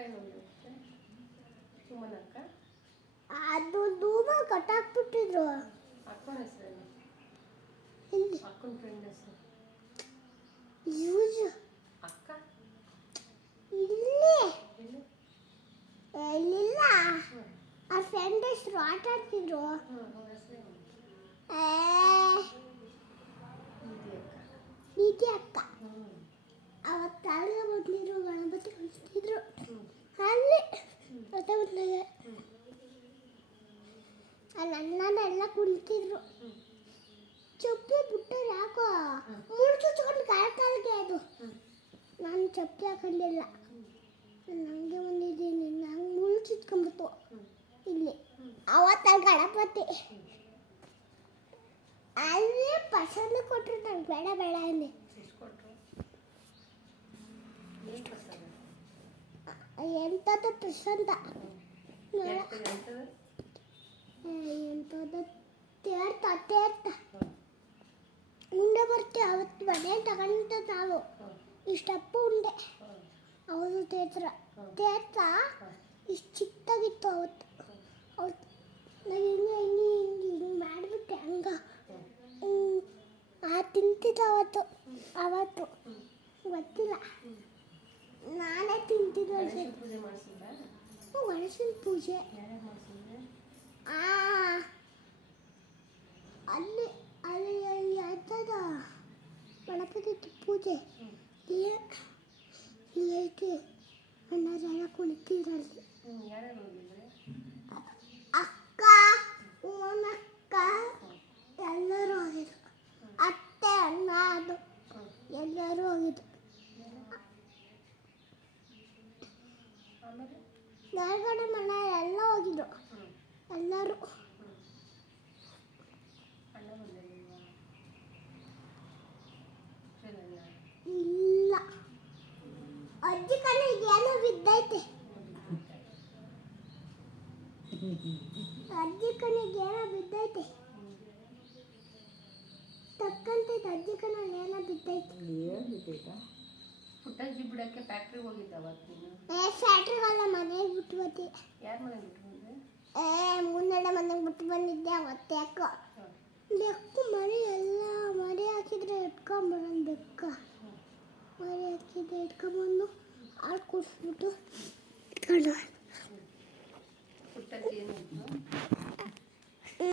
ಏನು ಸುಮ್ಮನೆ ಅಕ್ಕ ಅದು ದೂರ ಕಟ್ಟಾಕ್ಬಿಟ್ಟಿದ್ರು. ಅಕ್ಕನ ಹೆಸರೇನು? ಇಲ್ಲಿ ಅಕ್ಕನ ಫ್ರೆಂಡ್ ಹೆಸರು ಯೂಸ್ ಅಕ್ಕ ಇಲ್ಲಿ ಎಲ್ಲಿ? ಇಲ್ಲಿಲ್ಲ. ಆ ಫ್ರೆಂಡ್ ಹೆಸರು ಆಟ ಆಡ್ತಿದ್ರು. ಅವ್ರ ಹೆಸರೇನು? ನೀತಿ ಅಕ್ಕ. ಅವತ್ತು ಅಲ್ಲಿಗೆ ಬಂದಿದ್ರು, ಗಣಪತಿ ಕಳಿಸ್ತಿದ್ರು ಅಲ್ಲಿ ಮತ್ತೆ ಬಂದಾಗ ಅಲ್ಲಿ ಅಣ್ಣನೆಲ್ಲ ಕುಳಿತಿದ್ರು. ಚಪ್ಪಲಿ ಬಿಟ್ಟರೆ ಯಾಕೋ ಮೂರು ಚುಚ್ಕೊಂಡು ಕಾಲ್ಗೆ ಅದು. ನಾನು ಚಪ್ಪಲಿ ಹಾಕೊಂಡಿಲ್ಲ, ನನಗೆ ಬಂದಿದ್ದೀನಿ. ನಂಗೆ ಮುಳ್ಳು ಚುಚ್ಕೊಂಡ್ಬಿಟ್ಟು ಇಲ್ಲಿ. ಅವತ್ತು ಅಲ್ಲಿ ಗಣಪತಿ ಅಲ್ಲಿ ಪಸಂದ್ ಕೊಟ್ಟರು. ನಂಗೆ ಬೇಡ ಬೇಡ ಅಂದೆ. ಎಂಥದ್ದು ಪ್ರಶಾಂತ ಎಂಥದ್ದು ತೇರ್ತ ಉಂಡೆ ಬರ್ತೀವಿ. ಅವತ್ತು ಮನೆ ತಗೊಂಡು ನಾವು ಇಷ್ಟಪ್ಪ ಉಂಡೆ. ಹೌದು ತೇರ್ತ ಇಷ್ಟು ಚಿಕ್ಕದಾಗಿತ್ತು ಅವತ್ತು. ನಾವು ಹಿಂಗೆ ಮಾಡಿಬಿಟ್ಟೆ ಹಂಗೆ ತಿಂತಿದ್ದ ಅವತ್ತು ಗೊತ್ತಿಲ್ಲ. ನಾನೇ ತಿಂತಿದ್ದೆ. ಗಣೇಶನ ಪೂಜೆ ಅಲ್ಲಿ ಅಲ್ಲಿ ಅಲ್ಲಿ ಆಯ್ತದ ಗಣಪತಿ ಪೂಜೆ ಇಲ್ಲೈತೆ. ಅಣ್ಣರೆಲ್ಲ ಕುಳಿತಿರಲ್ಲಿ. ಅಕ್ಕ ಅಕ್ಕ ಎಲ್ಲರೂ ಹೋಗಿದ್ರು. ಅತ್ತೆ ಅಣ್ಣ ಅದು ಎಲ್ಲರೂ ಹೋಗಿದ್ರು. ನರಗಡೆ ಮನೆ ಎಲ್ಲ ಹೋಗಿದ್ರು ಎಲ್ಲರೂ. ಇಲ್ಲ, ಅಜ್ಜಿ ಕಣ್ಣಿಗೆ ಏನೋ ಬಿದ್ದೈತೆ. ಅಜ್ಜಿ ಕಣ್ಣಿಗೆ ಏನೋ ಬಿದ್ದೈತೆ. ತಕ್ಕಂತೈತೆ ಅಜ್ಜಿ ಕಣ್ಣಲ್ಲಿ ಏನೋ ಬಿದ್ದೈತೆ. ಪುಟ್ಟಜ್ಜಿ ಬಿಡಕ್ಕೆ ಫ್ಯಾಕ್ಟ್ರಿಗೆ ಹೋಗಿದ್ದ ಅವತ್ತು. ಫ್ಯಾಕ್ಟ್ರಿಗಲ್ಲ, ಮನೆಗೆ ಬಿಟ್ಟು ಬರ್ತಿ. ಯಾರ ಮನೆಗೆ ಬಿಟ್ಟು ಬಂದೆ? ಮುಂದೆಡೆ ಮನೆಗೆ ಬಿಟ್ಟು ಬಂದಿದ್ದೆ ಅವತ್ತು. ಯಾಕೋ ಬೆಕ್ಕು ಮರಿ ಎಲ್ಲ ಮರಿ ಹಾಕಿದ್ರೆ ಇಟ್ಕೊಂಬರೋಣ. ಬೆಕ್ಕ ಮರಿ ಹಾಕಿದ್ರೆ ಇಟ್ಕೊಂಬಂದು ಹಾಲು ಕುಡಿಸ್ಬಿಟ್ಟು ಇಟ್ಕೊಂಡು ಪುಟ್ಟಜ್ಜಿ ಏನು